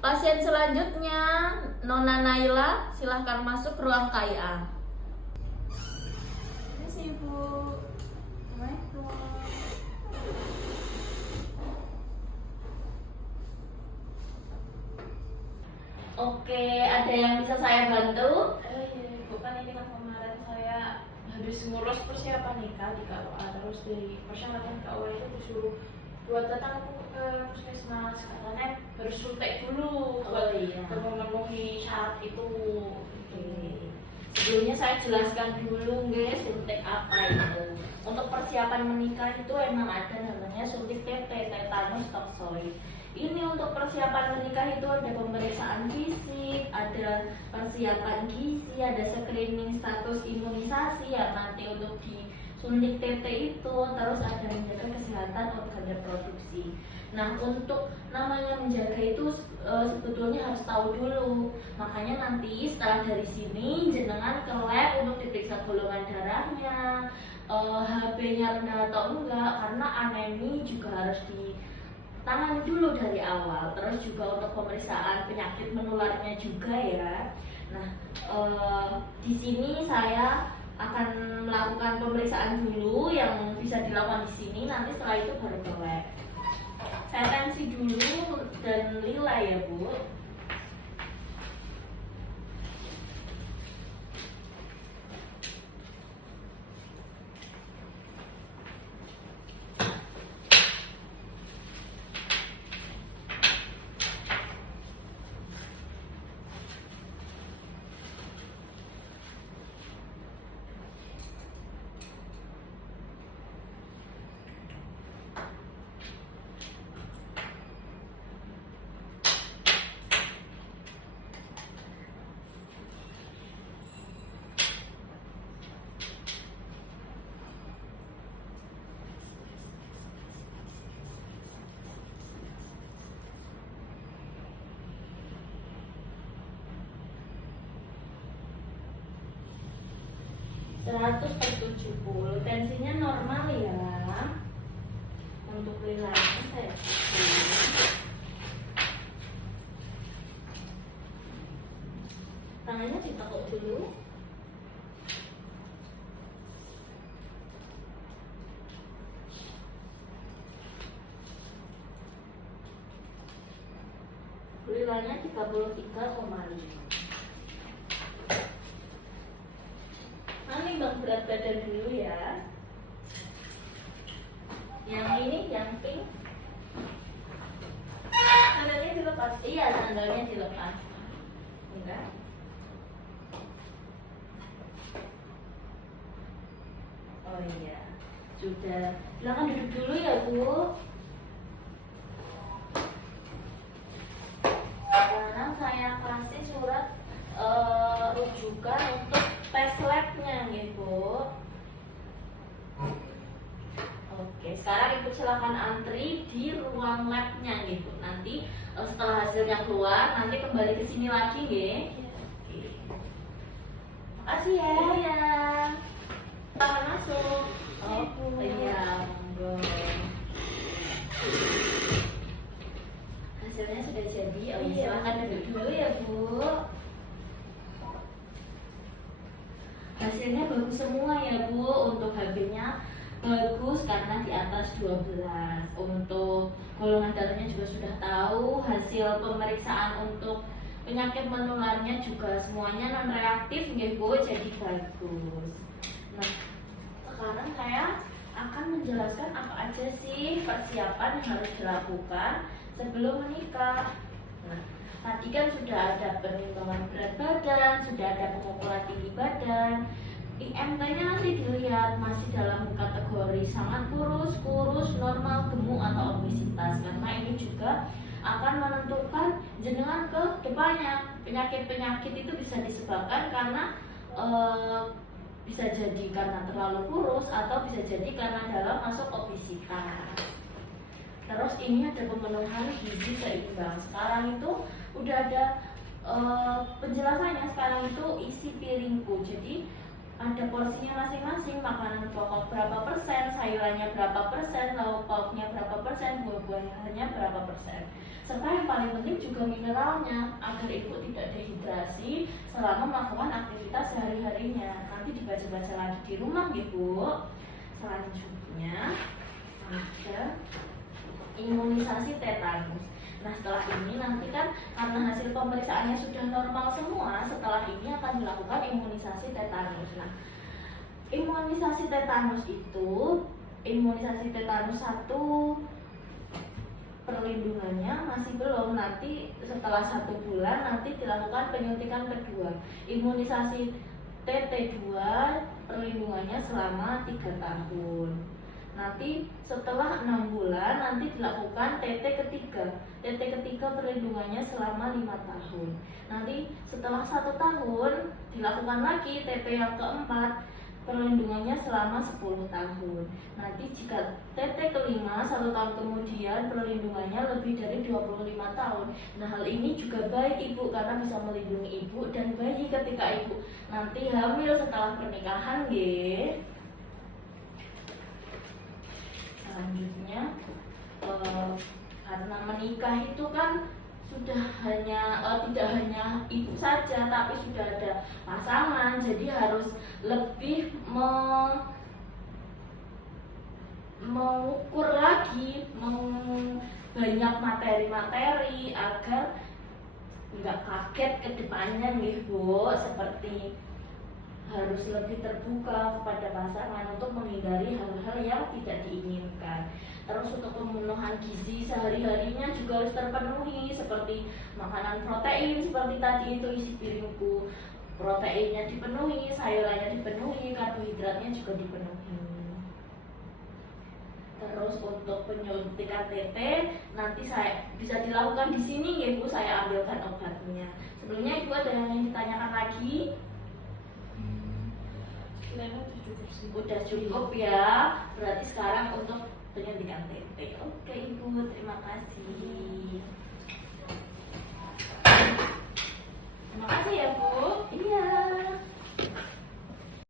Pasien selanjutnya, Nona Naila, silahkan masuk ruang KIA. Terima kasih Ibu. Assalamualaikum. Oke, ada yang bisa saya bantu? Iya Ibu, kan ini kan kemarin saya habis ngurus persiapan nikah di KUA, terus dari persyaratan KUA itu disuruh buat datang ke puskesmas, katanya harus suntik dulu buat iya. memenuhi syarat itu. Oke. Sebelumnya saya jelaskan dulu guys, suntik apa itu. Untuk persiapan menikah itu emang ada namanya suntik TT, tetanus toxoid. Ini untuk persiapan menikah itu ada pemeriksaan fisik, ada persiapan gizi, ada screening status imunisasi yang nanti untuk disuntik TT itu, terus ada menjaga kesehatan organ reproduksi. Nah, untuk namanya menjaga itu sebetulnya harus tahu dulu. Makanya nanti setelah dari sini jenengan ke lab untuk diperiksa golongan darahnya, HB-nya rendah atau enggak, karena anemi juga harus ditangani dulu dari awal. Terus juga untuk pemeriksaan penyakit menularnya juga ya. Nah, di sini saya akan melakukan pemeriksaan dulu yang bisa dilakukan di sini. Nanti setelah itu baru ke lab. Saya tensi dulu dan lila ya Bu. Seratus per 70, tensinya normal ya. Untuk lilanya saya tangannya ditekuk dulu. Lilanya 33,5. Nimbang berat badan dulu ya. Yang ini, yang pink. Sandalnya dilepas. Iya, sandalnya dilepas. Enggak. Oh iya, sudah. Silakan duduk dulu ya Bu. Sekarang saya kasih surat rujukan untuk tes labnya gitu. Oke, sekarang Ibu silakan antri di ruang labnya gitu. Nanti setelah hasilnya keluar, nanti kembali ke sini lagi ya. Oke. Makasih ya. Iya. Selamat masuk. Oh iya, monggo. Hasilnya sudah jadi. Oh iya, silakan duduk dulu ya Bu. Hasilnya bagus semua ya Bu. Untuk HB-nya bagus karena di atas 12. Untuk golongan darahnya juga sudah tahu. Hasil pemeriksaan untuk penyakit menularnya juga semuanya non reaktif ya Bu, jadi bagus. Nah, sekarang saya akan menjelaskan apa aja sih persiapan yang harus dilakukan sebelum menikah. Nah, tadi kan sudah ada penimbangan berat badan, sudah ada pengukuran tinggi badan. IMT-nya nanti dilihat masih dalam kategori sangat kurus, normal, gemuk atau obesitas. Karena ini juga akan menentukan jenengan ke depannya. Penyakit-penyakit itu bisa disebabkan karena bisa jadi karena terlalu kurus atau bisa jadi karena dalam masuk obesitas. Terus ini ada pemenuhan gizi seimbang. Sekarang itu udah ada penjelasannya. Sekarang itu isi piringku. Jadi ada porsinya masing-masing, makanan pokok berapa persen, sayurannya berapa persen, lauk pauknya berapa persen, buah-buahannya berapa persen. Serta yang paling penting juga mineralnya, agar ibu tidak dehidrasi selama melakukan aktivitas sehari-harinya. Nanti dibaca-baca lagi di rumah ibu. Selanjutnya ada imunisasi tetanus. Nah, setelah ini nanti kan karena hasil pemeriksaannya sudah normal semua, setelah ini akan dilakukan imunisasi tetanus. Nah, imunisasi tetanus itu, imunisasi tetanus 1 perlindungannya masih belum, nanti setelah 1 bulan nanti dilakukan penyuntikan kedua. Imunisasi TT2 perlindungannya selama 3 tahun. Nanti setelah 6 bulan nanti dilakukan TT ketiga. TT ketiga perlindungannya selama 5 tahun. Nanti setelah 1 tahun dilakukan lagi TT yang keempat, perlindungannya selama 10 tahun. Nanti jika TT kelima 1 tahun kemudian perlindungannya lebih dari 25 tahun. Nah, hal ini juga baik ibu karena bisa melindungi ibu dan bayi ketika ibu nanti hamil setelah pernikahan nggih. Selanjutnya karena menikah itu kan sudah tidak hanya ibu saja tapi sudah ada pasangan, jadi harus lebih mengukur lagi, banyak materi-materi agar nggak kaget ke depannya nih Bu, seperti harus lebih terbuka kepada pasangan untuk menghindari hal-hal yang tidak diinginkan. Terus untuk pemenuhan gizi sehari-harinya juga harus terpenuhi, seperti makanan protein seperti tadi itu isi piringku, proteinnya dipenuhi, sayurannya dipenuhi, karbohidratnya juga dipenuhi. Terus untuk penyuntikan TT nanti saya bisa dilakukan di sini ya Bu, saya ambilkan obatnya. Sebelumnya Ibu ada yang ingin ditanyakan lagi? Udah cukup ya, berarti sekarang untuk penyuntikan TT. Oke Ibu, terima kasih.